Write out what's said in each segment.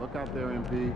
Look out there, MP.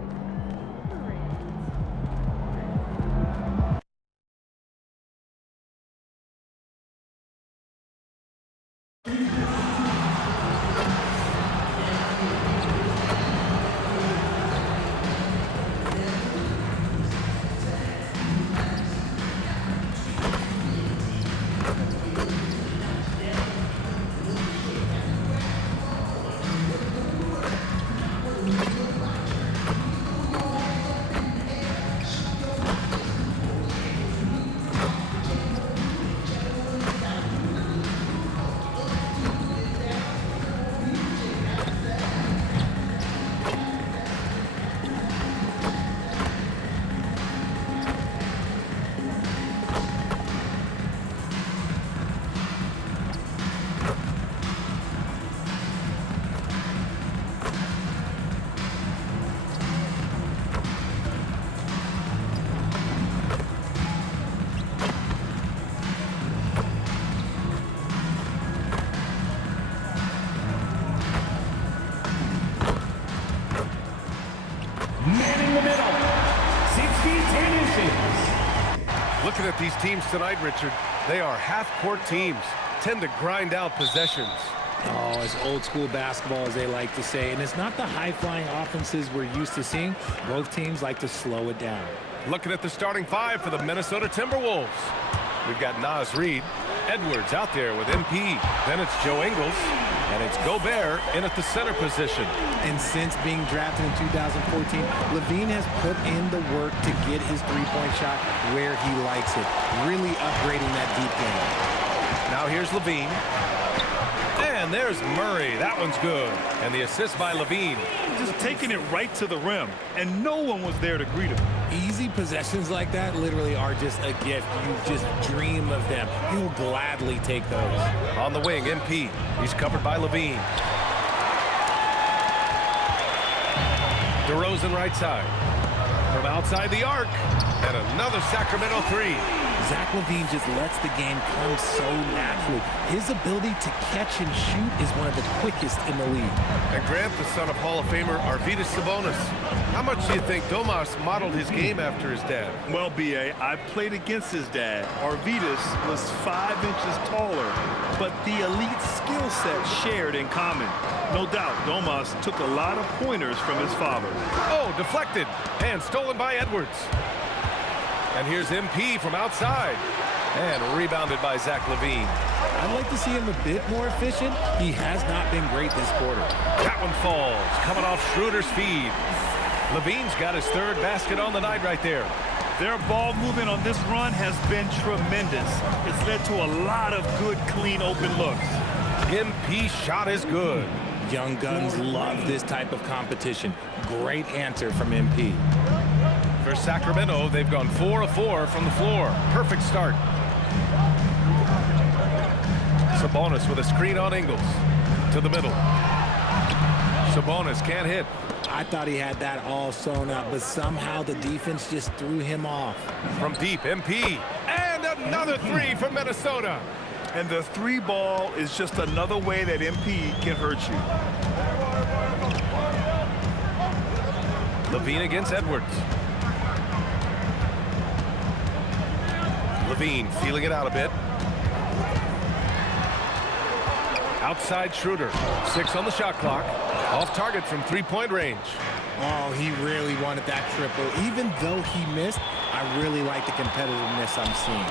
Man in the middle, 10 inches. Looking at these teams tonight, Richard, they are half-court teams, tend to grind out possessions. Oh, it's old school basketball, as they like to say, and it's not the high-flying offenses we're used to seeing. Both teams like to slow it down. Looking at the starting five for the Minnesota Timberwolves. We've got Naz Reid, Edwards out there with MP. Then it's Joe Ingles, and it's Gobert in at the center position. And since being drafted in 2014, LaVine has put in the work to get his three-point shot where he likes it, really upgrading that deep game. Now here's LaVine. And there's Murray. That one's good. And the assist by LaVine. Just taking it right to the rim, and no one was there to greet him. Easy possessions like that literally are just a gift. You just dream of them. You'll gladly take those. On the wing, MP. He's covered by LaVine. DeRozan right side. From outside the arc. And another Sacramento three. Zach LaVine just lets the game come so naturally. His ability to catch and shoot is one of the quickest in the league. And Grant, the son of Hall of Famer Arvydas Sabonis. How much do you think Domas modeled his game after his dad? Well, B.A., I played against his dad. Arvydas was 5 inches taller, but the elite skill set shared in common. No doubt, Domas took a lot of pointers from his father. Oh, deflected and stolen by Edwards. And here's MP from outside. And rebounded by Zach LaVine. I'd like to see him a bit more efficient. He has not been great this quarter. That one falls, coming off Schroeder's feed. LaVine's got his third basket on the night right there. Their ball movement on this run has been tremendous. It's led to a lot of good, clean, open looks. MP shot is good. Young Guns love this type of competition. Great answer from MP. For Sacramento, they've gone 4 of 4 from the floor. Perfect start. Sabonis with a screen on Ingles. To the middle. Sabonis can't hit. I thought he had that all sewn up, but somehow the defense just threw him off. From deep, MP. And another three from Minnesota. And the three ball is just another way that MP can hurt you. LaVine against Edwards. LaVine feeling it out a bit. Outside Schroeder. 6 on the shot clock. Off target from three-point range. Oh, he really wanted that triple. Even though he missed, I really like the competitiveness I'm seeing.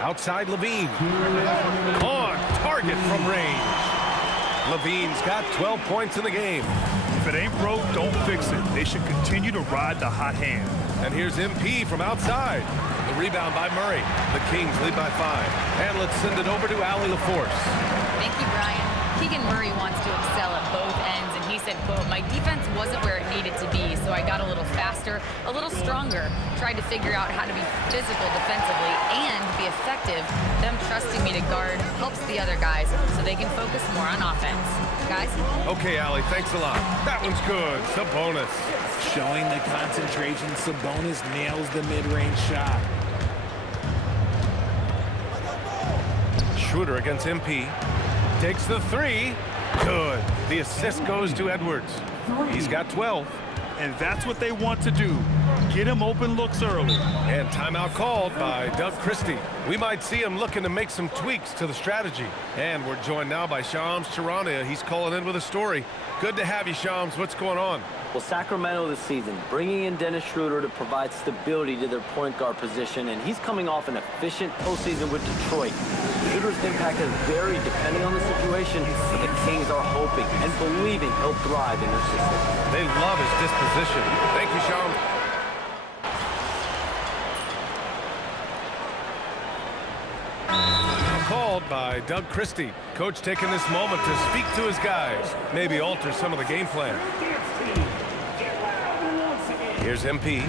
Outside LaVine. On target from range. LaVine's got 12 points in the game. If it ain't broke, don't fix it. They should continue to ride the hot hand. And here's MP from outside. The rebound by Murray. The Kings lead by 5. And let's send it over to Allie LaForce. Thank you, Brian. Keegan Murray wants to excel at both ends, and he said, quote, "My defense wasn't where it needed to be, so I got a little faster, a little stronger, tried to figure out how to be physical defensively and be effective. Them trusting me to guard helps the other guys so they can focus more on offense." Guys? Okay, Allie, thanks a lot. That one's good. Sabonis. Showing the concentration, Sabonis nails the mid-range shot. Schroeder against MP. Takes the three. Good. The assist goes to Edwards. He's got 12. And that's what they want to do. Get him open looks early. And timeout called by Doug Christie. We might see him looking to make some tweaks to the strategy. And we're joined now by Shams Charania. He's calling in with a story. Good to have you, Shams. What's going on? Well, Sacramento this season, bringing in Dennis Schroeder to provide stability to their point guard position, and he's coming off an efficient postseason with Detroit. Schroeder's impact is varied depending on the situation, but the Kings are hoping and believing he'll thrive in their system. They love his disposition. Thank you, Shams. Called by Doug Christie. Coach taking this moment to speak to his guys, maybe alter some of the game plan. Here's MP,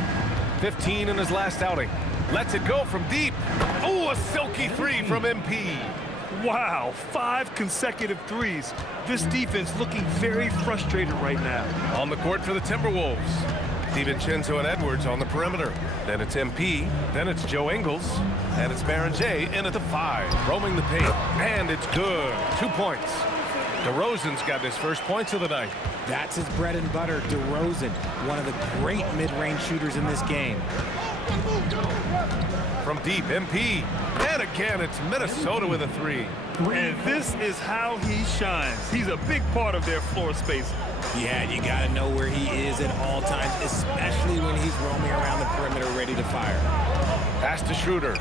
15 in his last outing. Lets it go from deep. Oh, a silky three from MP. Wow, 5 consecutive threes. This defense looking very frustrated right now. On the court for the Timberwolves. DiVincenzo and Edwards on the perimeter. Then it's MP. Then it's Joe Ingles. And it's Baron J in at the 5. Roaming the paint. And it's good. 2 points. DeRozan's got his first points of the night. That's his bread and butter, DeRozan, one of the great mid-range shooters in this game. From deep, MP. And again, it's Minnesota with a 3. And this is how he shines. He's a big part of their floor space. Yeah, you got to know where he is at all times, especially when he's roaming around the perimeter ready to fire. Pass to Schroeder.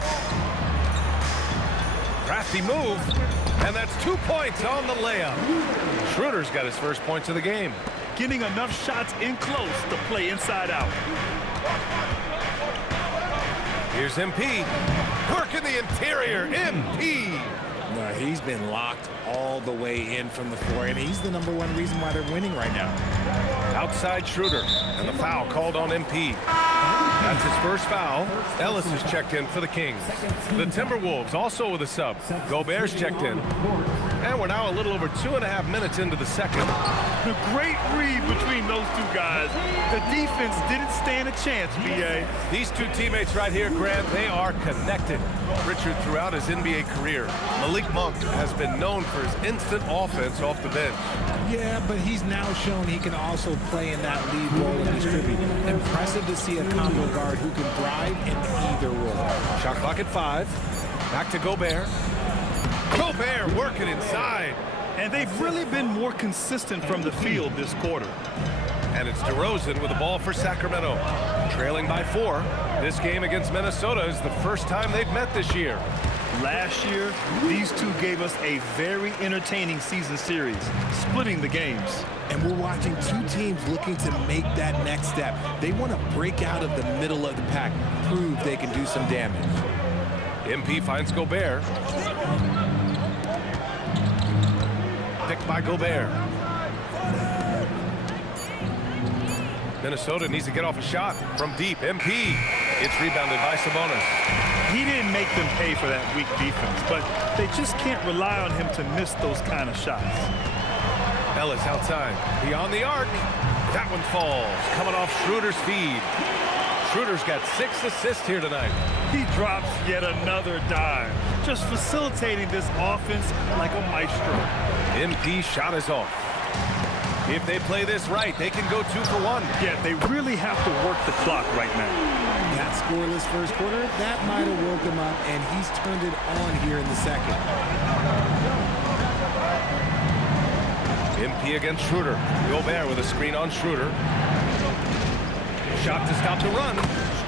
Crafty move. And that's 2 points on the layup. Schroeder's got his first points of the game. Getting enough shots in close to play inside out. Here's MP. Working the interior. MP. No, he's been locked all the way in from the floor, and he's the #1 reason why they're winning right now. Outside Schroeder. And the foul called on MP. That's his first foul. Ellis is checked in for the Kings. The Timberwolves also with a sub. Gobert's checked in. And we're now a little over 2.5 minutes into the second. The great read between those two guys. The defense didn't stand a chance, B.A. These two teammates right here, Grant, they are connected. Richard, throughout his NBA career, Malik Monk has been known for his instant offense off the bench. Yeah, but he's now shown he can also play in that lead role and distribute. Impressive to see a combo guard who can thrive in either role. Shot clock at 5. Back to Gobert. Gobert working inside. And they've really been more consistent from the field this quarter. And it's DeRozan with the ball for Sacramento. Trailing by 4. This game against Minnesota is the first time they've met this year. Last year, these two gave us a very entertaining season series, splitting the games. And we're watching two teams looking to make that next step. They want to break out of the middle of the pack, prove they can do some damage. MP finds Gobert. Picked by Gobert. Minnesota needs to get off a shot from deep. MP. It's rebounded by Sabonis. He didn't make them pay for that weak defense, but they just can't rely on him to miss those kind of shots. Ellis outside. Beyond the arc. That one falls. Coming off Schroeder's feed. Schroeder's got 6 assists here tonight. He drops yet another dime, just facilitating this offense like a maestro. MP shot is off. If they play this right, they can go 2 for 1. Yeah, they really have to work the clock right now. That scoreless first quarter, that might have woke him up, and he's turned it on here in the second. MP against Schroeder. Gobert with a screen on Schroeder. Shot to stop the run.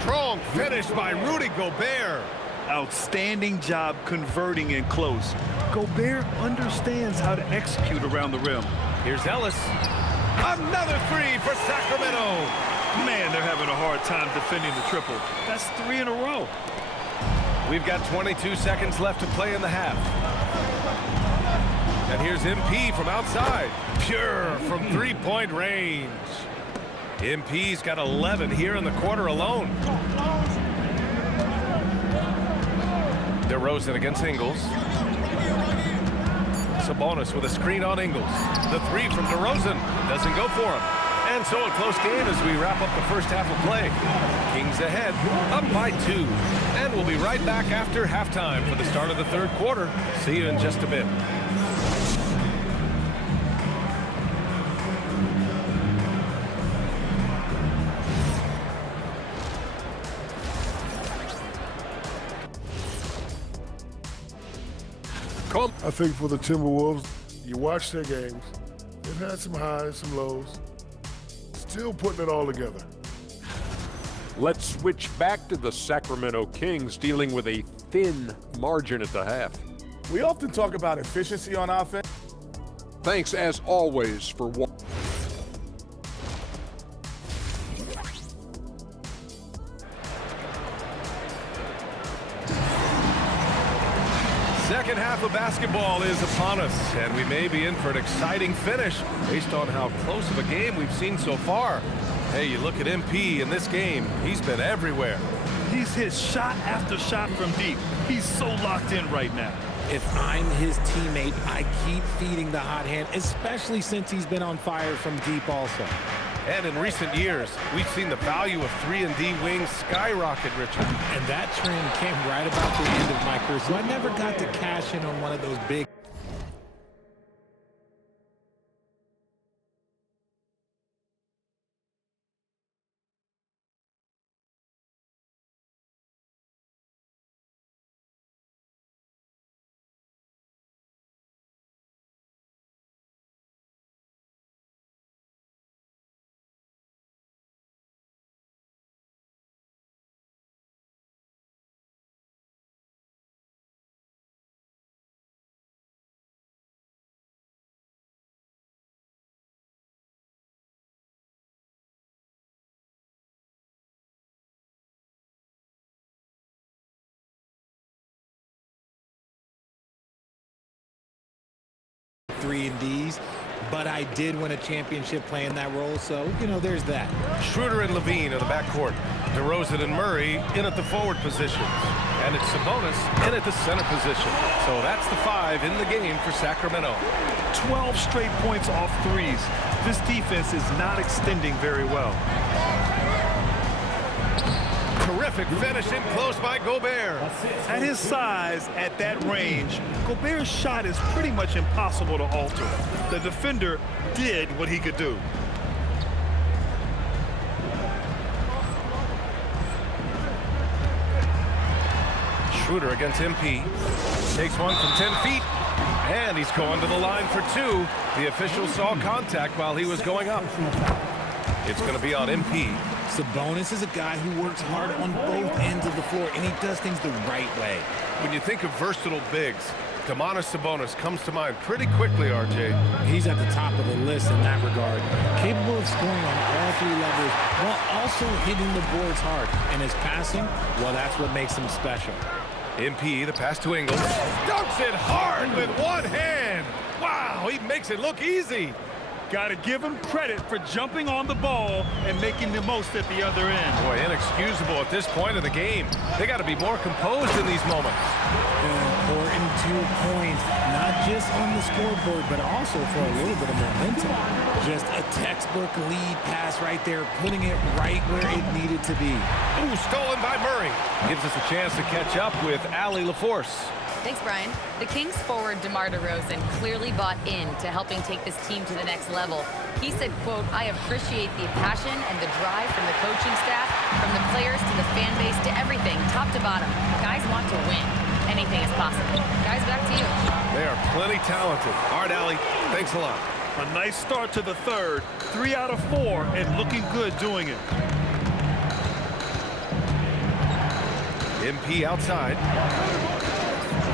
Strong finish by Rudy Gobert. Outstanding job converting in close. Gobert understands how to execute around the rim. Here's Ellis. Another 3 for Sacramento. Man, they're having a hard time defending the triple. That's 3 in a row. We've got 22 seconds left to play in the half. And here's MP from outside. Pure from 3-point range. MP's got 11 here in the quarter alone. DeRozan against Ingles. Sabonis with a screen on Ingles. The 3 from DeRozan doesn't go for him. And so a close game as we wrap up the first half of play. Kings ahead, up by 2. And we'll be right back after halftime for the start of the third quarter. See you in just a bit. I think for the Timberwolves, you watch their games, they've had some highs, some lows, still putting it all together. Let's switch back to the Sacramento Kings dealing with a thin margin at the half. We often talk about efficiency on offense. Thanks as always for watching. Second half of basketball is upon us, and we may be in for an exciting finish based on how close of a game we've seen so far. Hey, you look at MP in this game, he's been everywhere. He's hit shot after shot from deep. He's so locked in right now. If I'm his teammate, I keep feeding the hot hand, especially since he's been on fire from deep also. And in recent years, we've seen the value of 3-and-D wings skyrocket, Richard. And that trend came right about the end of my career, so I never got to cash in on one of those big. Three and Ds, but I did win a championship playing that role, so, you know, there's that. Schroeder and Levine in the backcourt. DeRozan and Murray in at the forward positions. And it's Sabonis in at the center position. So that's the 5 in the game for Sacramento. 12 straight points off threes. This defense is not extending very well. Terrific finish in close by Gobert. At his size, at that range, Gobert's shot is pretty much impossible to alter. The defender did what he could do. Schroeder against MP. Takes one from 10 feet. And he's going to the line for 2. The official saw contact while he was going up. It's going to be on MP. Sabonis is a guy who works hard on both ends of the floor, and he does things the right way. When you think of versatile bigs, Domantas Sabonis comes to mind pretty quickly, RJ. He's at the top of the list in that regard. Capable of scoring on all 3 levels while also hitting the boards hard. And his passing, well, that's what makes him special. MP, the pass to Ingles. Dunks it hard with one hand. Wow, he makes it look easy. Got to give him credit for jumping on the ball and making the most at the other end. Boy, inexcusable at this point of the game. They got to be more composed in these moments. Important 2 points, not just on the scoreboard, but also for a little bit of momentum. Just a textbook lead pass right there, putting it right where it needed to be. Ooh, stolen by Murray. Gives us a chance to catch up with Allie LaForce. Thanks, Brian. The Kings forward DeMar DeRozan clearly bought in to helping take this team to the next level. He said, quote, "I appreciate the passion and the drive from the coaching staff, from the players to the fan base to everything, top to bottom. Guys want to win. Anything is possible." Guys, back to you. They are plenty talented. All right, Allie, thanks a lot. A nice start to the third. 3 out of 4 and looking good doing it. MP outside.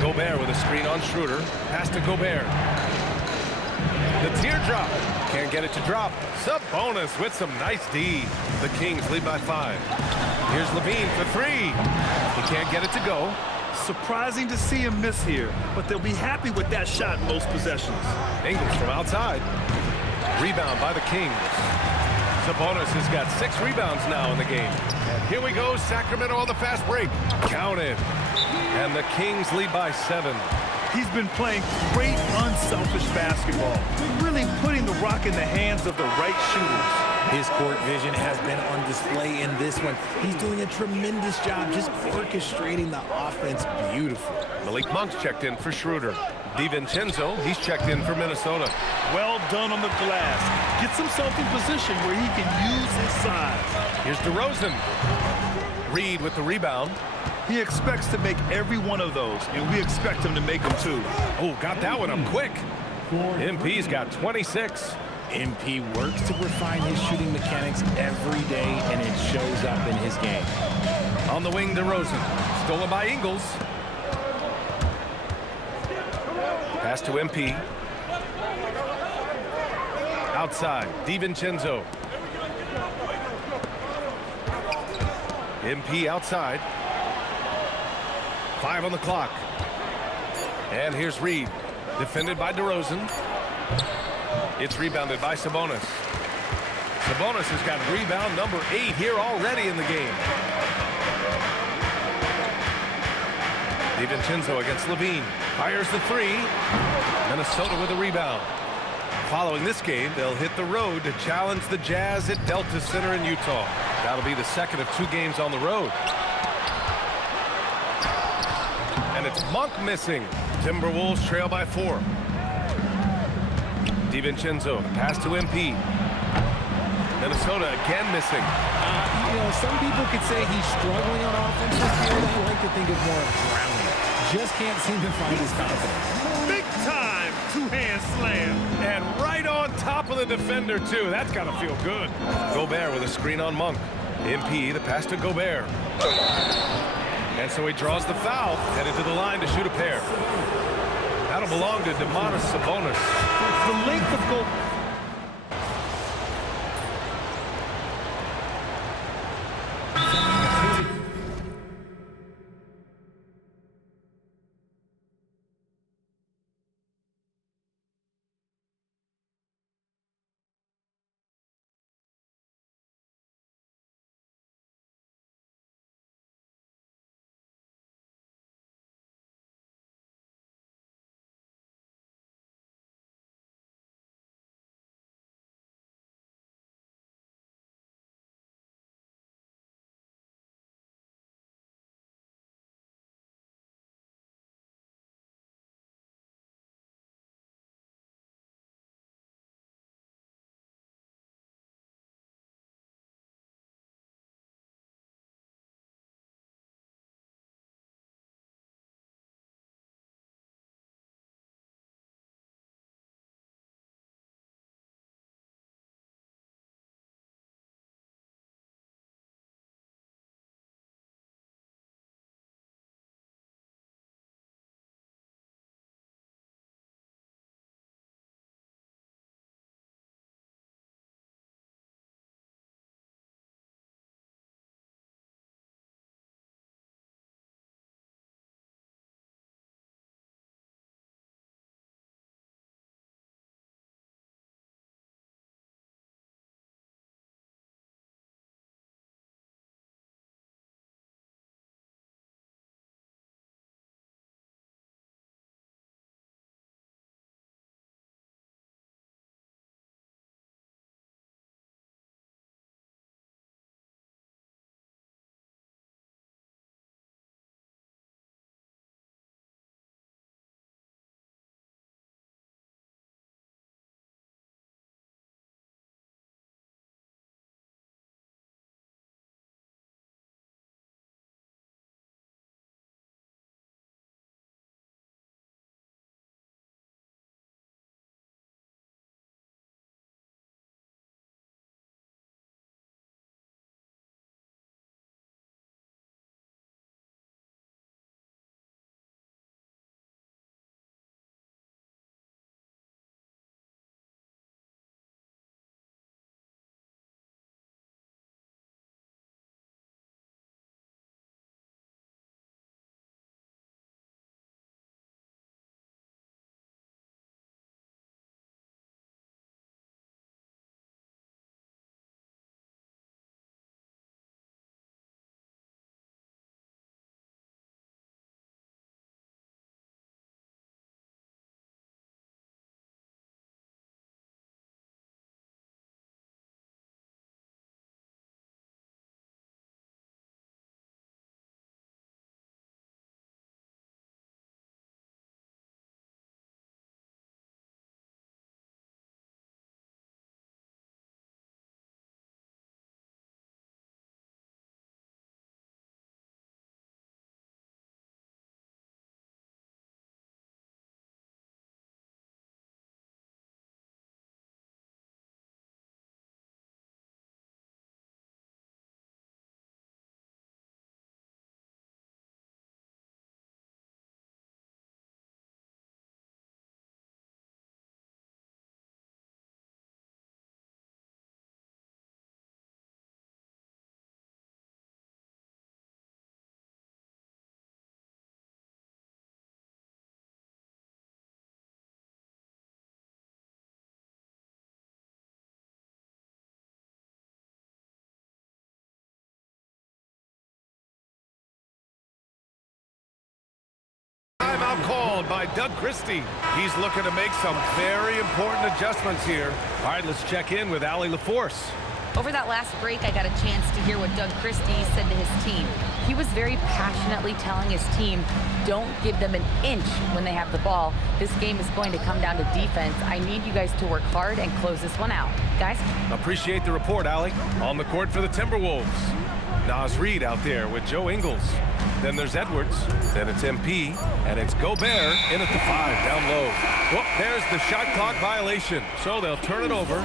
Gobert with a screen on Schroeder. Pass to Gobert. The teardrop. Can't get it to drop. Sabonis with some nice D. The Kings lead by 5. Here's Levine for 3. He can't get it to go. Surprising to see him miss here, but they'll be happy with that shot in most possessions. Ingles from outside. Rebound by the Kings. Sabonis has got 6 rebounds now in the game. And here we go, Sacramento on the fast break. Counted. And the Kings lead by 7. He's been playing great, unselfish basketball, really putting the rock in the hands of the right shooters. His court vision has been on display in this one. He's doing a tremendous job just orchestrating the offense beautifully. Malik Monk's checked in for Schroeder. DiVincenzo, he's checked in for Minnesota. Well done on the glass. Gets himself in position where he can use his size. Here's DeRozan. Reed with the rebound. He expects to make every one of those, and we expect him to make them too. Oh, got that one up quick. MP's got 26. MP works to refine his shooting mechanics every day, and it shows up in his game. On the wing, DeRozan. Stolen by Ingles. Pass to MP. Outside, DiVincenzo. MP outside. 5 on the clock. And here's Reed. Defended by DeRozan. It's rebounded by Sabonis. Sabonis has got rebound number 8 here already in the game. DiVincenzo against Levine. Fires the 3. Minnesota with a rebound. Following this game, they'll hit the road to challenge the Jazz at Delta Center in Utah. That'll be the second of 2 games on the road. And it's Monk missing. Timberwolves trail by 4. DiVincenzo, pass to MP. Minnesota again missing. You know, some people could say he's struggling on offensive field. I like to think of more of drowning. Just can't seem to find his confidence. Big time two-hand slam. And right on top of the defender, too. That's got to feel good. Gobert with a screen on Monk. MP, the pass to Gobert. And so he draws the foul, headed to the line to shoot a pair. That'll belong to Domantas Sabonis. The length of Gobert. by Doug Christie. He's looking to make some very important adjustments here. All right, let's check in with Allie LaForce. Over that last break, I got a chance to hear what Doug Christie said to his team. He was very passionately telling his team, don't give them an inch when they have the ball. This game is going to come down to defense. I need you guys to work hard and close this one out. Guys? Appreciate the report, Allie. On the court for the Timberwolves. Naz Reid out there with Joe Ingles. Then there's Edwards. Then it's MP. And it's Gobert in at the 5, down low. Whoop, there's the shot clock violation. So they'll turn it over.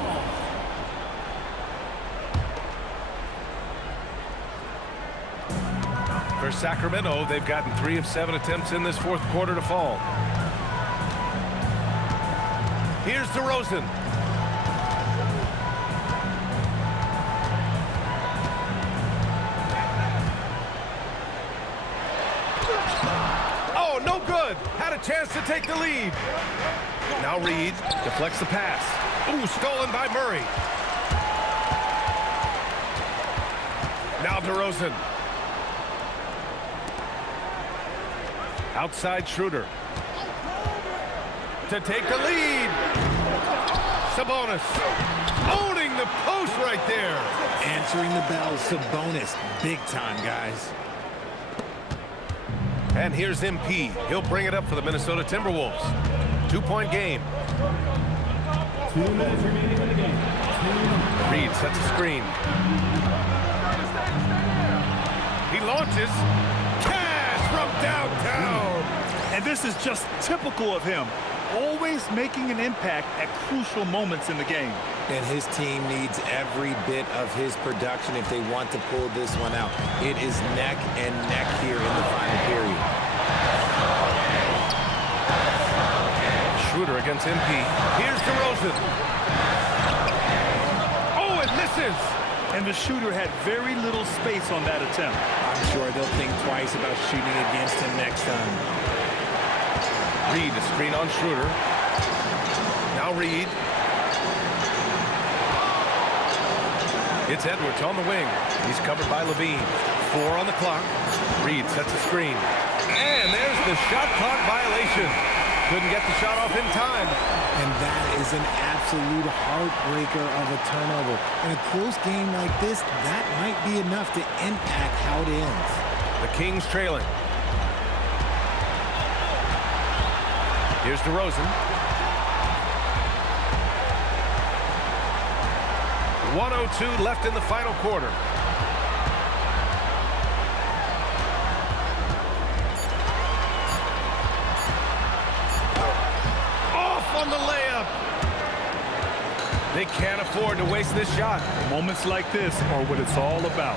For Sacramento, they've gotten 3 of 7 attempts in this fourth quarter to fall. Here's DeRozan. Oh, no good. Had a chance to take the lead. Now Reid deflects the pass. Ooh, stolen by Murray. Now DeRozan. Outside Schroeder. To take the lead. Sabonis. Owning the post right there. Answering the bell, Sabonis. Big time, guys. And here's MP. He'll bring it up for the Minnesota Timberwolves. 2-point game. 2 minutes remaining in the game. Reid sets a screen. He launches. From downtown. And this is just typical of him. Always making an impact at crucial moments in the game. And his team needs every bit of his production if they want to pull this one out. It is neck and neck here in the final period. Schroeder against MP. Here's DeRozan. Oh, it misses. And the shooter had very little space on that attempt. I'm sure they'll think twice about shooting against him next time. Reid, a screen on Schroeder. Now Reid. It's Edwards on the wing. He's covered by Levine. 4 on the clock. Reid sets a screen. And there's the shot clock violation. Couldn't get the shot off in time. And that is an absolute heartbreaker of a turnover. In a close game like this, that might be enough to impact how it ends. The Kings trailing. Here's DeRozan. 1:02 left in the final quarter. On the layup. They can't afford to waste this shot. Moments like this are what it's all about.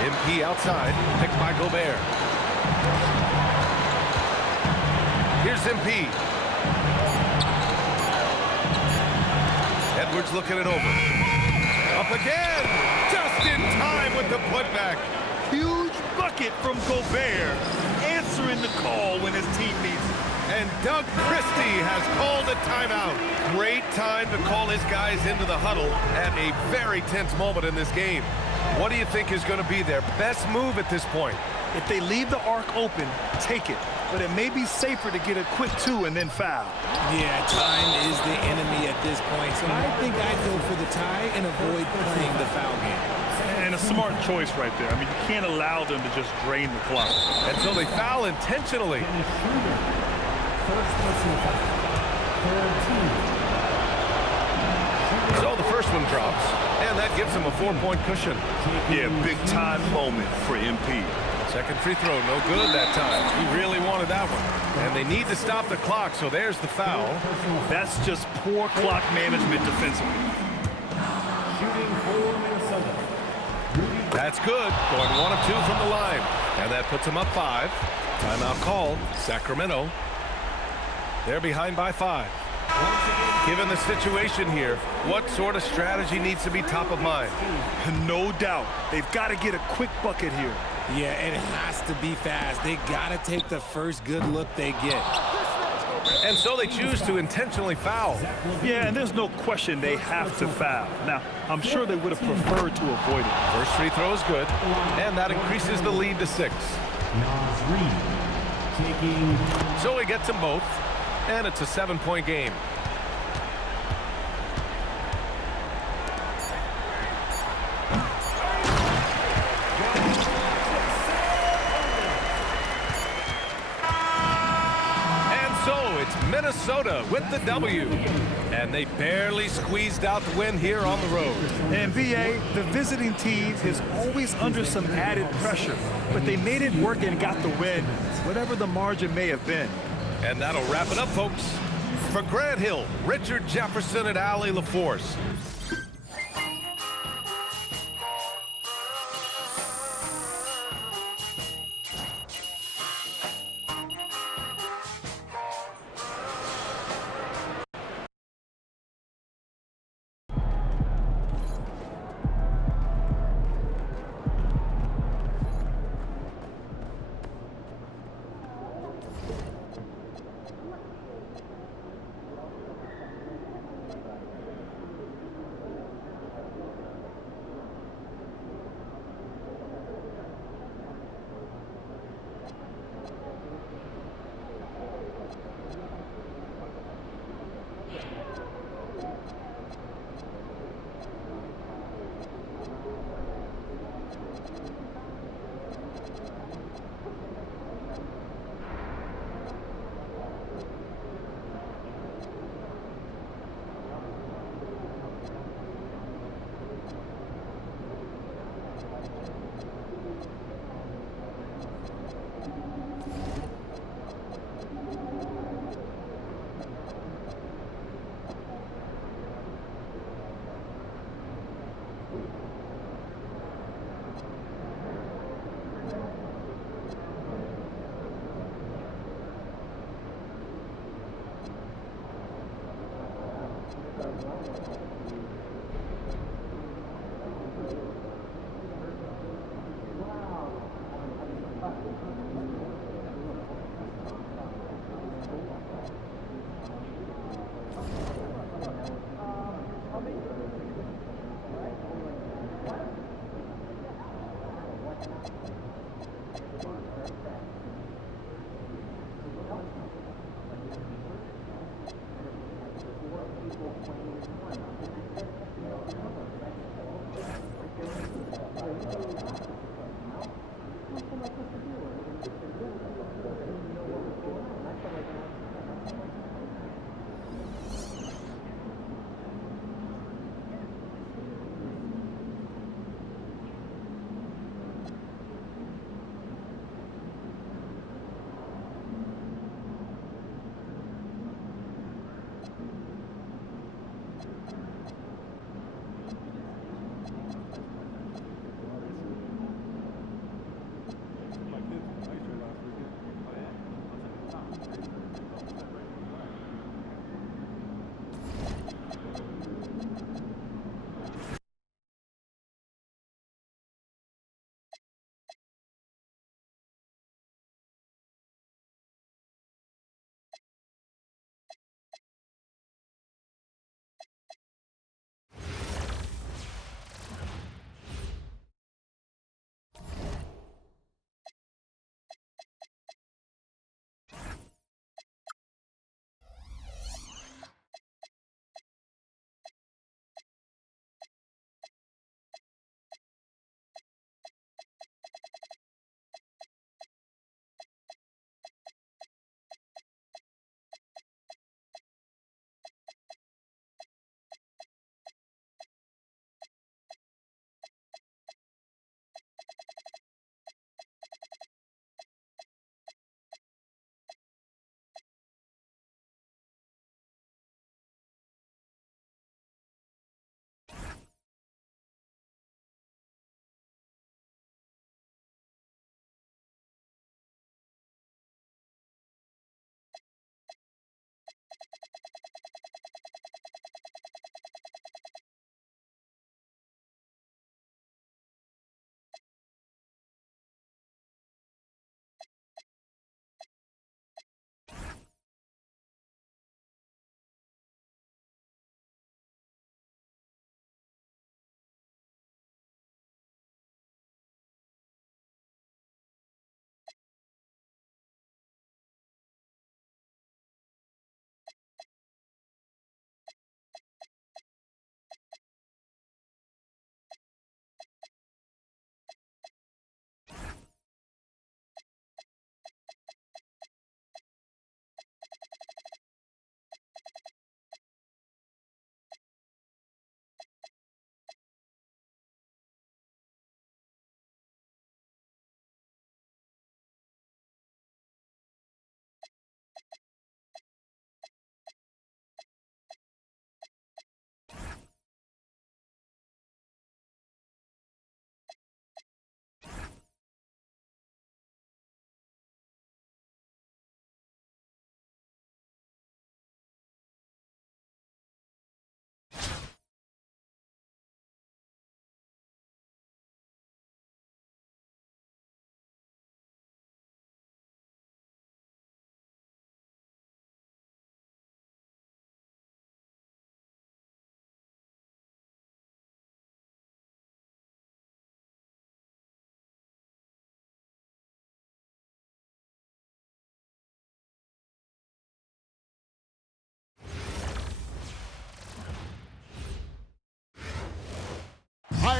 MP outside, picked by Gobert. Here's MP. Edwards looking it over. Up again. Just in time with the putback. Huge bucket from Gobert. Answering the call when his team needs it. And Doug Christie has called a timeout. Great time to call his guys into the huddle at a very tense moment in this game. What do you think is going to be their best move at this point? If they leave the arc open, take it. But it may be safer to get a quick 2 and then foul. Yeah, time is the enemy at this point. So I think I'd go for the tie and avoid playing the foul game. And a smart choice right there. I mean, you can't allow them to just drain the clock. And so they foul intentionally. So the first one drops, and that gives them a 4-point cushion. Yeah, big-time moment for MP. Second free throw, no good that time. He really wanted that one. And they need to stop the clock, so there's the foul. That's just poor clock management defensively. That's good. Going 1 of 2 from the line. And that puts them up 5. Timeout called. Sacramento. They're behind by 5. Given the situation here, what sort of strategy needs to be top of mind? No doubt. They've got to get a quick bucket here. Yeah, it has to be fast. They got to take the first good look they get. And so they choose to intentionally foul. Yeah, and there's no question they have to foul. Now, I'm sure they would have preferred to avoid it. First free throw is good, and that increases the lead to 6. Nas Reed taking... So he gets them both, and it's a 7-point game. Minnesota with the W, and they barely squeezed out the win here on the road. And BA, the visiting team is always under some added pressure, but they made it work and got the win, whatever the margin may have been. And that'll wrap it up, folks. For Grant Hill, Richard Jefferson, and Allie LaForce. People playing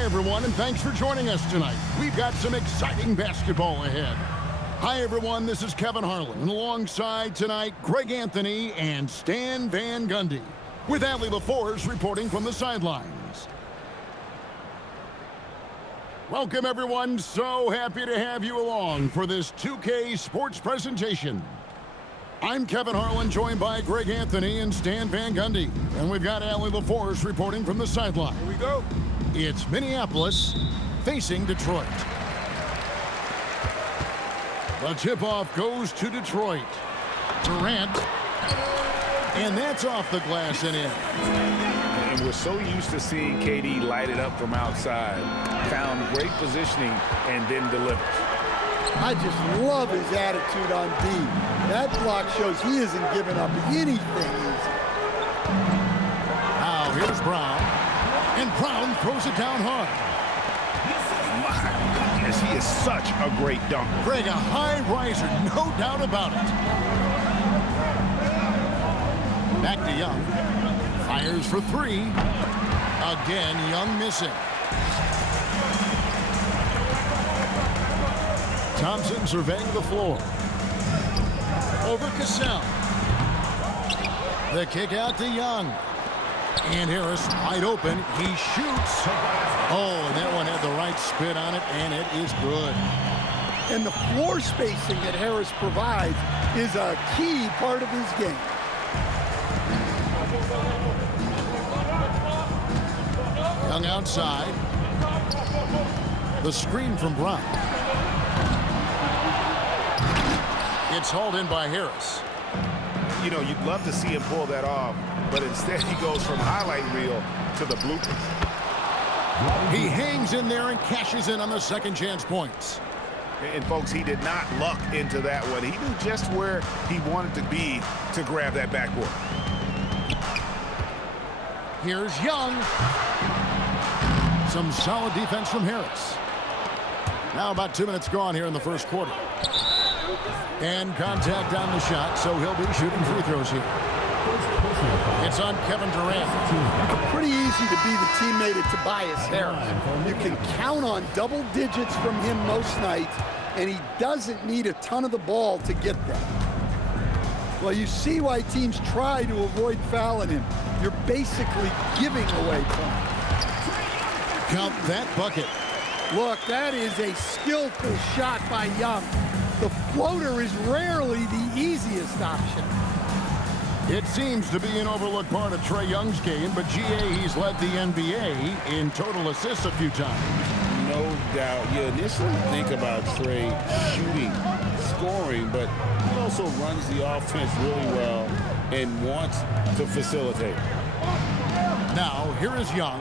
everyone, and thanks for joining us tonight. We've got some exciting basketball ahead. Hi, everyone. This is Kevin Harlan, and alongside tonight, Greg Anthony and Stan Van Gundy, with Allie LaForce reporting from the sidelines. Welcome, everyone. So happy to have you along for this 2K Sports presentation. I'm Kevin Harlan, joined by Greg Anthony and Stan Van Gundy, and we've got Allie LaForce reporting from the sideline. Here we go. It's Minneapolis facing Detroit. The tip-off goes to Detroit. Durant. And that's off the glass and in. And we're so used to seeing KD light it up from outside. Found great positioning and then delivers. I just love his attitude on D. That block shows he isn't giving up anything easy. Now here's Brown. And Brown throws it down hard. My goodness, he is such a great dunker. Greg, a high riser, no doubt about it. Back to Young. Fires for three. Again, Young missing. Thompson surveying the floor. Over Cassell. The kick out to Young. And Harris wide open. He shoots. Oh, and that one had the right spin on it, and it is good. And the floor spacing that Harris provides is a key part of his game. Young outside. The screen from Brown. It's hauled in by Harris. You know, you'd love to see him pull that off, but instead he goes from highlight reel to the bloopers. He hangs in there and cashes in on the second chance points. And folks, he did not luck into that one. He knew just where he wanted to be to grab that backboard. Here's Young. Some solid defense from Harris. Now about 2 minutes gone here in the first quarter. And contact on the shot, so he'll be shooting free throws here. It's on Kevin Durant. Pretty easy to be the teammate of Tobias Harris. You can count on double digits from him most nights, and he doesn't need a ton of the ball to get there. Well, you see why teams try to avoid fouling him. You're basically giving away points. Count that bucket. Look, that is a skillful shot by Young. The floater is rarely the easiest option. It seems to be an overlooked part of Trae Young's game, but GA, he's led the NBA in total assists a few times. No doubt. You initially think about Trae shooting, scoring, but he also runs the offense really well and wants to facilitate. Now, here is Young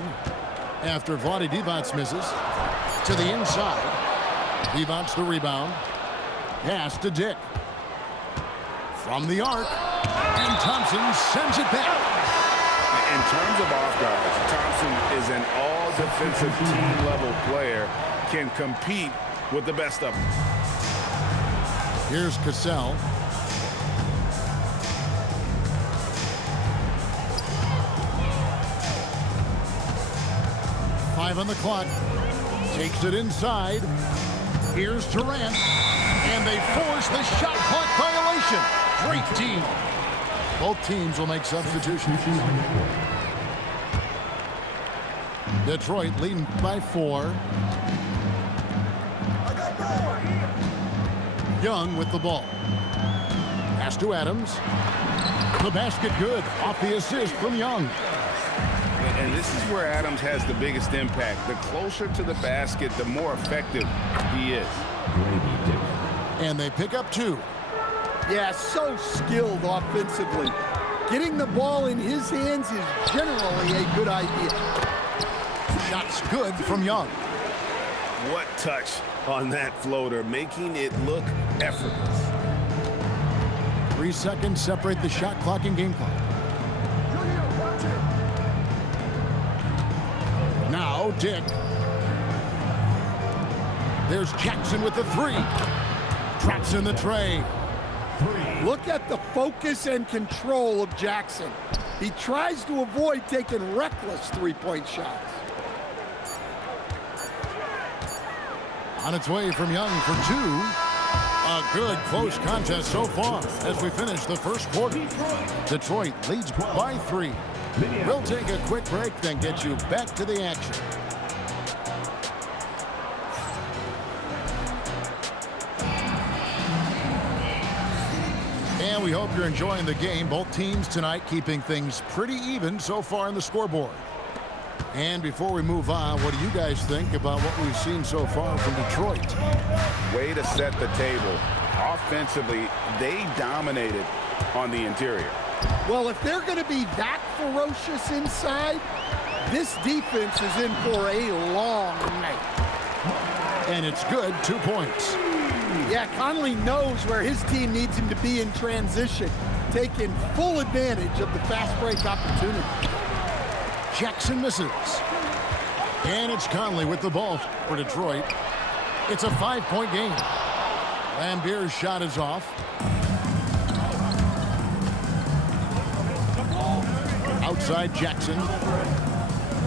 after Vlade Divac misses. To the inside. Divac the rebound. Pass to Dick. From the arc. And Thompson sends it back. In terms of off guards, Thompson is an all-defensive team-level player, can compete with the best of them. Here's Cassell. Five on the clock. Takes it inside. Here's Durant. And they force the shot clock violation. Great team. Both teams will make substitutions. Detroit leading by 4. Young with the ball. Pass to Adams. The basket good. Off the assist from Young. And this is where Adams has the biggest impact. The closer to the basket, the more effective he is. And they pick up 2. Yeah, so skilled offensively. Getting the ball in his hands is generally a good idea. Shots good from Young. What touch on that floater, making it look effortless. 3 seconds separate the shot clock and game clock. Now Dick. There's Jackson with the 3. Traps in the tray. Look at the focus and control of Jackson. He tries to avoid taking reckless three-point shots. On its way from Young for two. A good close contest so far as we finish the first quarter. Detroit leads by 3. We'll take a quick break, then get you back to the action. And we hope you're enjoying the game. Both teams tonight keeping things pretty even so far in the scoreboard. And before we move on, what do you guys think about what we've seen so far from Detroit? Way to set the table. Offensively, they dominated on the interior. Well, if they're going to be that ferocious inside, this defense is in for a long night. And it's good, 2 points. Yeah, Conley knows where his team needs him to be in transition, taking full advantage of the fast break opportunity. Jackson misses. And it's Conley with the ball for Detroit. It's a 5-point game. Lambier's shot is off. Outside Jackson.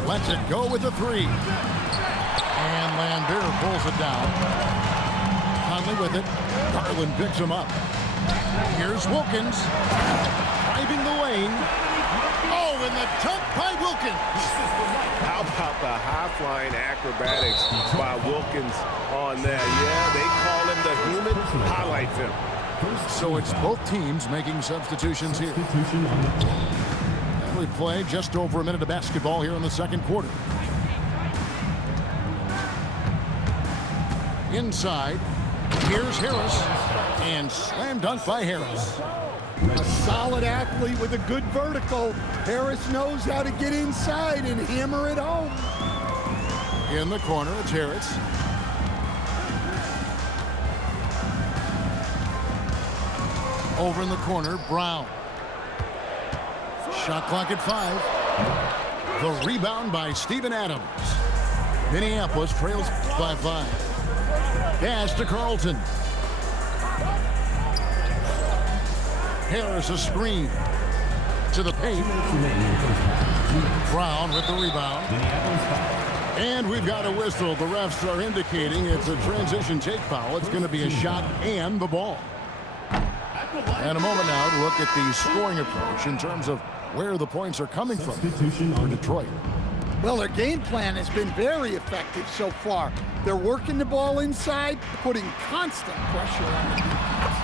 Lets it go with the 3. And Lambier pulls it down. Conley with it. Garland picks him up. Here's Wilkins. Driving the lane. Oh, and the dunk by Wilkins. How about the high-flying acrobatics by Wilkins on that? Yeah, they call him the human highlight film. So it's both teams making substitutions here. And we play just over a minute of basketball here in the second quarter. Inside, here's Harris. And slam dunk by Harris. A solid athlete with a good vertical. Harris knows how to get inside and hammer it home. In the corner, it's Harris. Over in the corner, Brown. Shot clock at 5. The rebound by Steven Adams. Minneapolis trails by 5. Pass to Carlton. Harris a screen to the paint. Brown with the rebound. And we've got a whistle. The refs are indicating it's a transition take foul. It's going to be a shot and the ball. And a moment now to look at the scoring approach in terms of where the points are coming from for Detroit. Well, their game plan has been very effective so far. They're working the ball inside, putting constant pressure on the defense.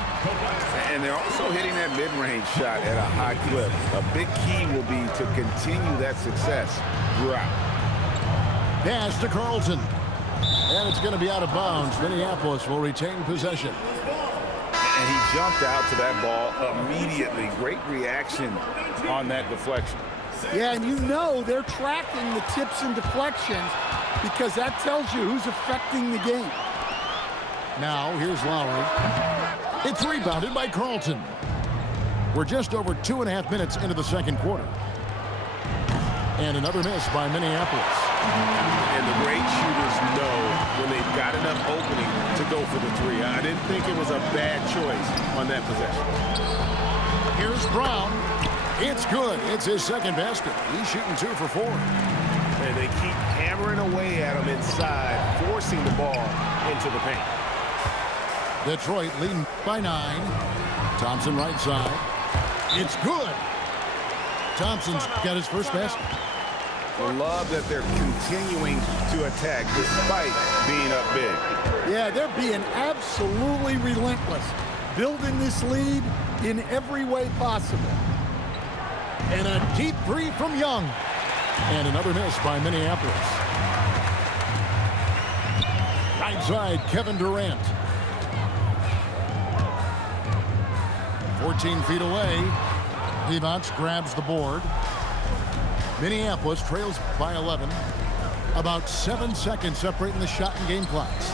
And they're also hitting that mid-range shot at a high clip. A big key will be to continue that success throughout. Pass to Carlton. And it's going to be out of bounds. Minneapolis will retain possession. And he jumped out to that ball immediately. Great reaction on that deflection. Yeah, and you know they're tracking the tips and deflections because that tells you who's affecting the game. Now, here's Lowry. It's rebounded by Carlton. We're just over 2.5 minutes into the second quarter. And another miss by Minneapolis. And the great shooters know when they've got enough opening to go for the 3. I didn't think it was a bad choice on that possession. Here's Brown. It's good. It's his second basket. He's shooting 2 for 4. And they keep hammering away at him inside, forcing the ball into the paint. Detroit leading by 9. Thompson right side. It's good. Thompson's got his first basket. I love that they're continuing to attack despite being up big. Yeah, they're being absolutely relentless, building this lead in every way possible. And a deep 3 from Young. And another miss by Minneapolis. Right side, Kevin Durant. 14 feet away. Evans grabs the board. Minneapolis trails by 11. About 7 seconds separating the shot and game clocks.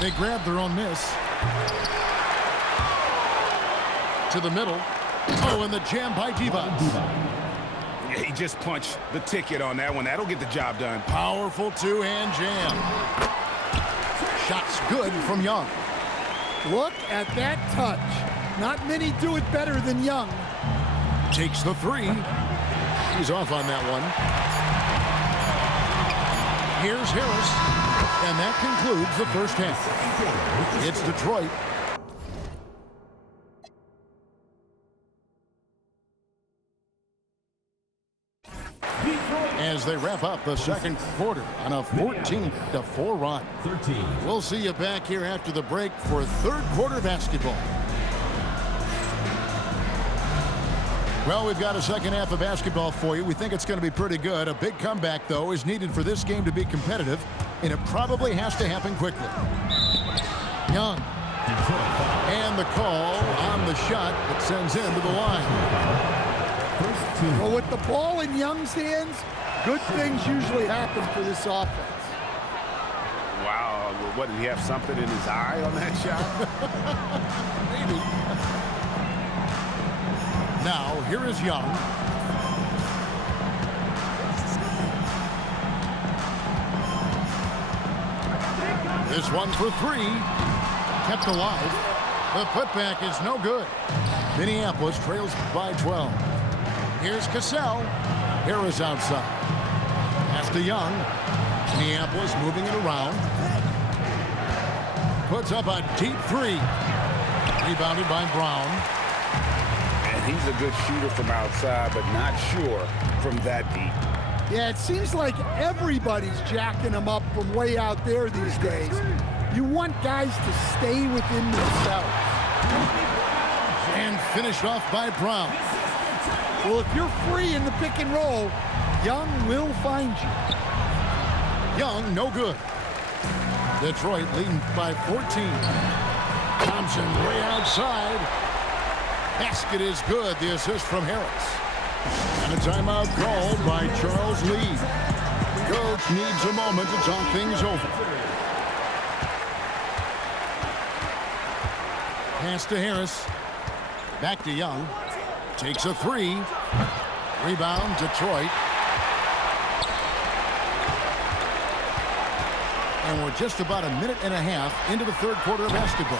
They grab their own miss. To the middle. Oh, and the jam by Devons. He just punched the ticket on that one. That'll get the job done. Powerful two-hand jam. Shots good from Young. Look at that touch. Not many do it better than Young. Takes the 3. He's off on that one. Here's Harris. And that concludes the first half. It's Detroit. As they wrap up the second quarter on a 14-4 run. We'll see you back here after the break for third quarter basketball. Well, we've got a second half of basketball for you. We think it's going to be pretty good. A big comeback, though, is needed for this game to be competitive, and it probably has to happen quickly. Young. And the call on the shot that sends him to the line. Well, with the ball in Young's hands, good things usually happen for this offense. Wow, what, did he have something in his eye on that shot? Maybe. Now, here is Young. This one for three. Kept alive. The putback is no good. Minneapolis trails by 12. Here's Cassell. Harris outside. Pass to Young. Minneapolis moving it around. Puts up a deep three. Rebounded by Brown. And he's a good shooter from outside, but not sure from that deep. Yeah, it seems like everybody's jacking him up from way out there these days. You want guys to stay within themselves. And finished off by Brown. Well, if you're free in the pick and roll, Young will find you. Young, no good. Detroit leading by 14. Thompson way outside. Basket is good. The assist from Harris. And a timeout called by Charles Lee. Coach needs a moment to talk things over. Pass to Harris. Back to Young. Takes a three. Rebound, Detroit. And we're just about a minute and a half into the third quarter of basketball.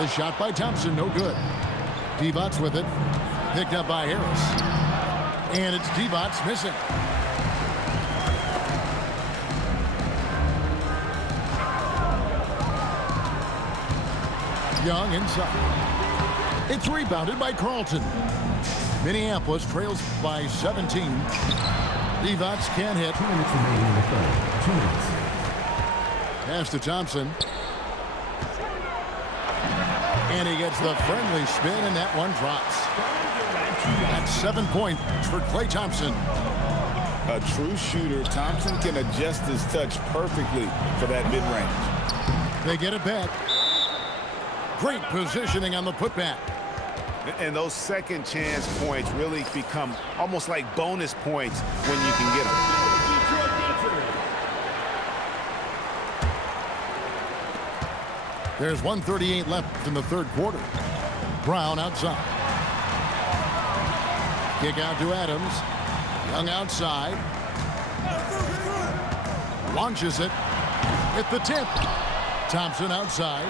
The shot by Thompson, no good. Divac with it. Picked up by Harris. And it's Divac missing. Young inside. It's rebounded by Carlton. Minneapolis trails by 17. Divac can't hit. 2 minutes remaining in the third. 2 minutes. Pass to Thompson. And he gets the friendly spin, and that one drops. That's 7 points for Klay Thompson. A true shooter, Thompson can adjust his touch perfectly for that mid-range. They get it back. Great positioning on the putback. And those second chance points really become almost like bonus points when you can get them. There's 1:38 left in the third quarter. Brown outside. Kick out to Adams. Young outside. Launches it. At the tip. Thompson outside.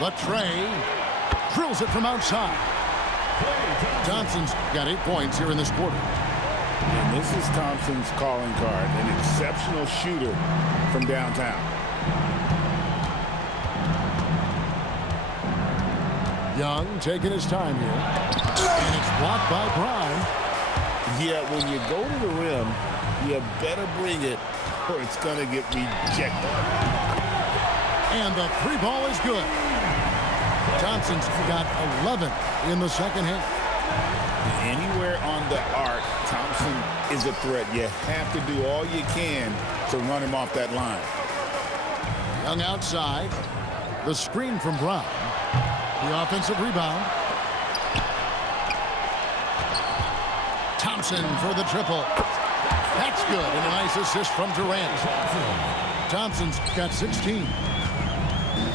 Latrey drills it from outside. Thompson's got 8 points here in this quarter. And this is Thompson's calling card, an exceptional shooter from downtown. Young taking his time here. And it's blocked by Brown. Yeah, when you go to the rim, you better bring it or it's going to get rejected. And the three ball is good. Thompson's got 11 in the second half. Anywhere on the arc, Thompson is a threat. You have to do all you can to run him off that line. Young outside. The screen from Brown. The offensive rebound. Thompson for the triple. That's good. And a nice assist from Durant. Thompson's got 16.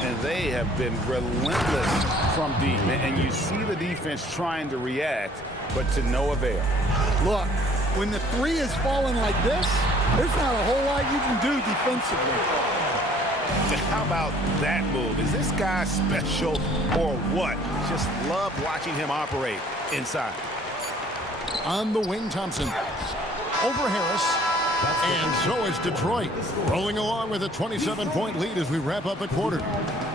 And they have been relentless from deep. And you see the defense trying to react, but to no avail. Look, when the three is falling like this, there's not a whole lot you can do defensively. How about that move? Is this guy special or what? Just love watching him operate inside. On the wing, Thompson. Over Harris. And so it's Detroit rolling along with a 27-point lead as we wrap up the quarter.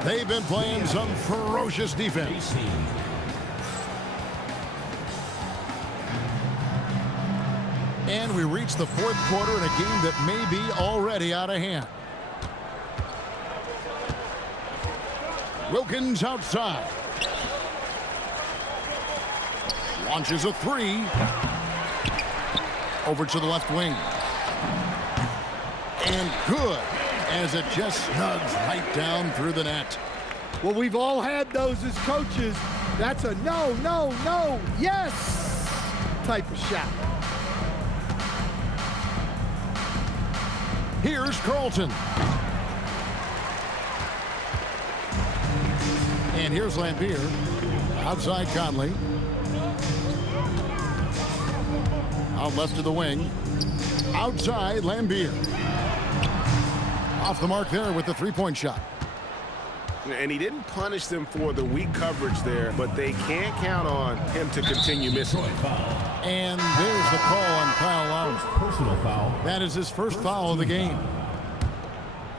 They've been playing some ferocious defense. And we reach the fourth quarter in a game that may be already out of hand. Wilkins outside. Launches a three. Over to the left wing. And good, as it just snugs right down through the net. Well, we've all had those as coaches. That's a no, no, no, yes type of shot. Here's Carlton. And here's Lambier. Outside Conley. Out left to the wing. Outside Lambier. Off the mark there with the three-point shot. And he didn't punish them for the weak coverage there, but they can't count on him to continue missing. And there's the call on Kyle Lowry. Personal foul. That is his first foul of the game.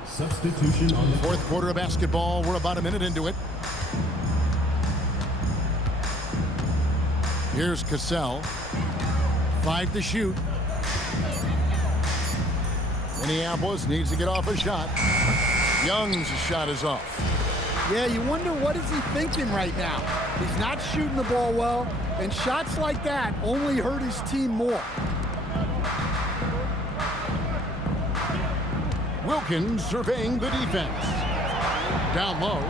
Substitution on the fourth quarter of basketball. We're about a minute into it. Here's Cassell. 5 to shoot. Minneapolis needs to get off a shot. Young's shot is off. Yeah, you wonder what is he thinking right now. He's not shooting the ball well, and shots like that only hurt his team more. Wilkins surveying the defense. Down low.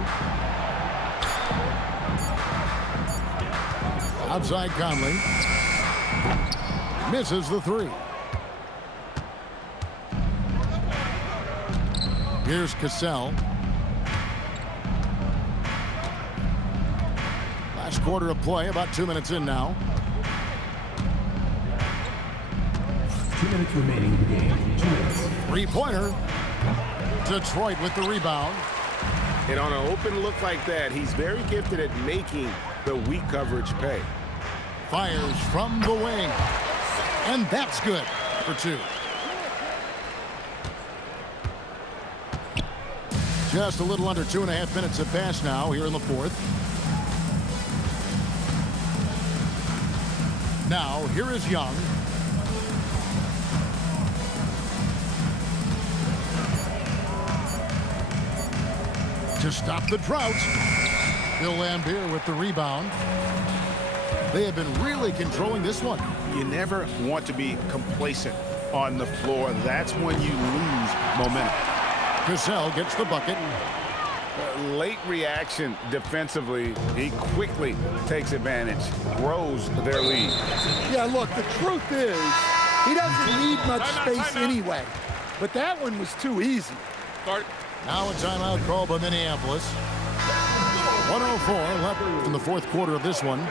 Outside Conley. Misses the three. Here's Cassell. Last quarter of play, about 2 minutes in now. 2 minutes remaining in the game. 2 minutes. Three-pointer. Detroit with the rebound. And on an open look like that, he's very gifted at making the weak coverage pay. Fires from the wing. And that's good for 2. Just a little under 2.5 minutes have passed now here in the fourth. Now, here is Young. To stop the drought. Bill Lambier with the rebound. They have been really controlling this one. You never want to be complacent on the floor. That's when you lose momentum. Cassell gets the bucket. Late reaction defensively. He quickly takes advantage, grows their lead. Yeah, look, the truth is, he doesn't need much space anyway. But that one was too easy. Now a timeout call by Minneapolis. 104 left in the fourth quarter of this one.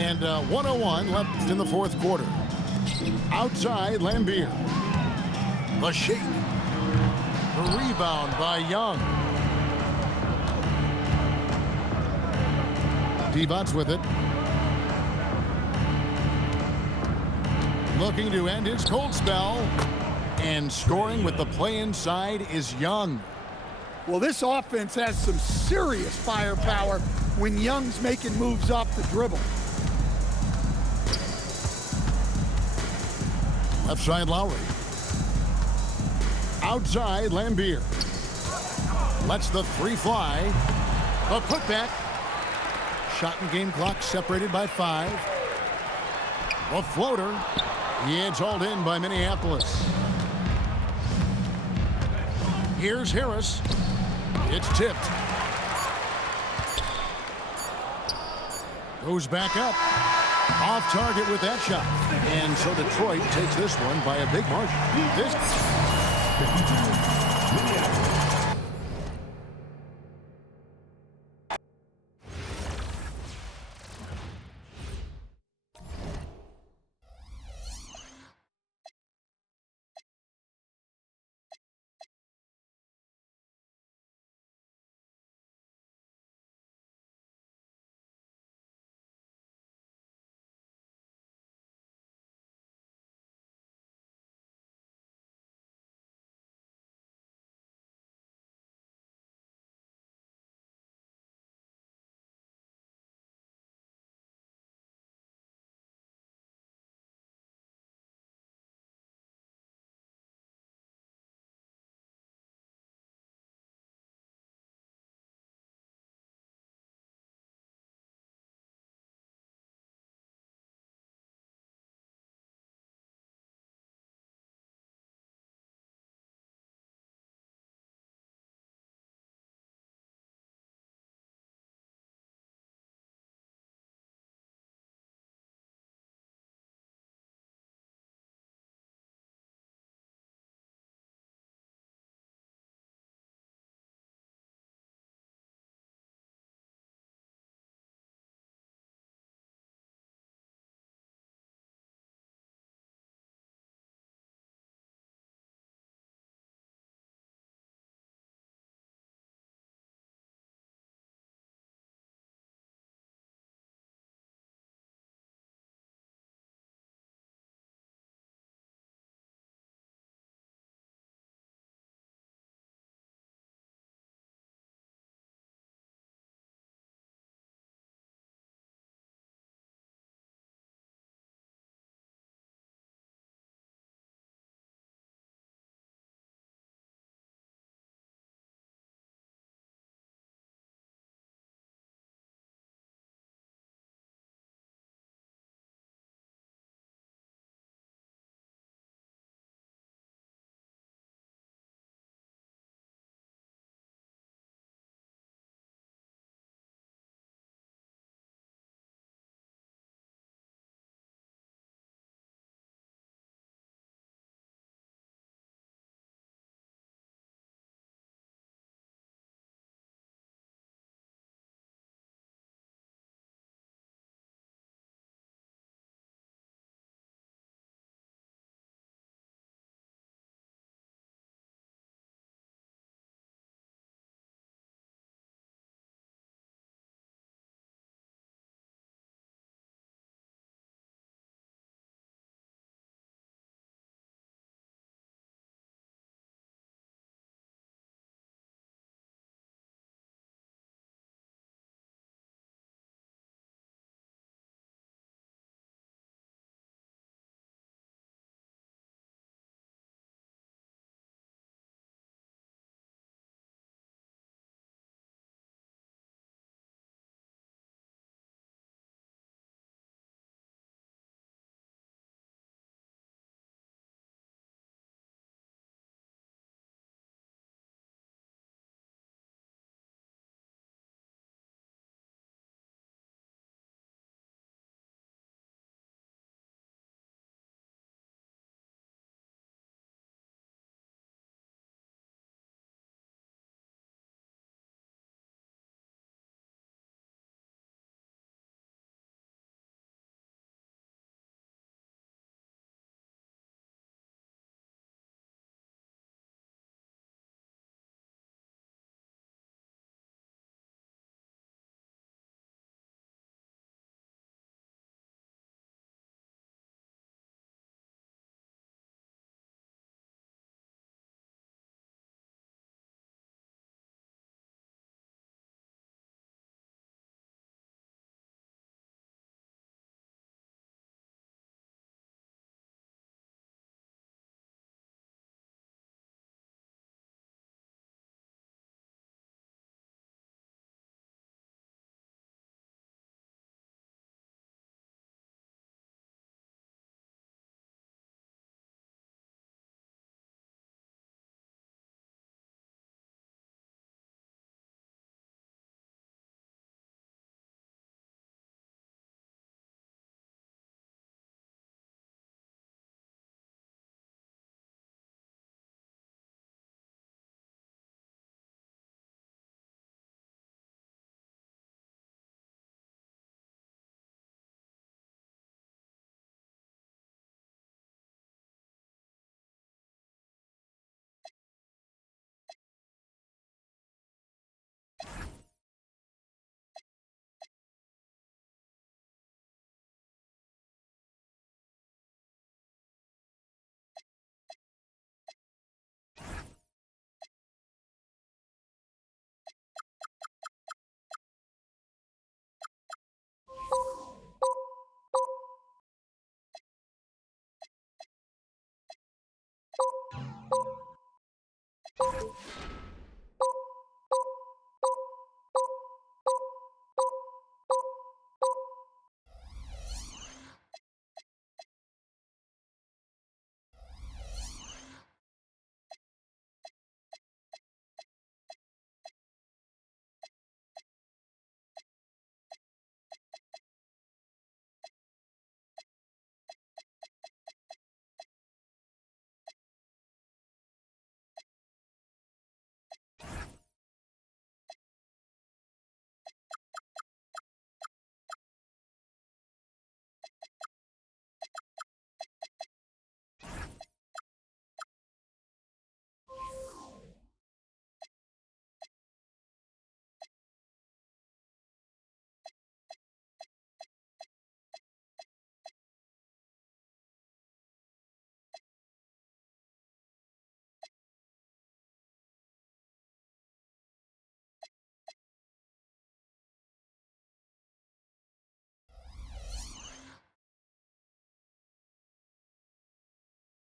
And 101 left in the fourth quarter. Outside Lambier. The shake. The rebound by Young. Divac with it. Looking to end his cold spell. And scoring with the play inside is Young. Well, this offense has some serious firepower when Young's making moves off the dribble. Left side Lowry. Outside Lambier. Lets the three fly. A putback. Shot and game clock separated by 5. A floater. It's hauled in by Minneapolis. Here's Harris. It's tipped. Goes back up. Off target with that shot. And so Detroit takes this one by a big margin. This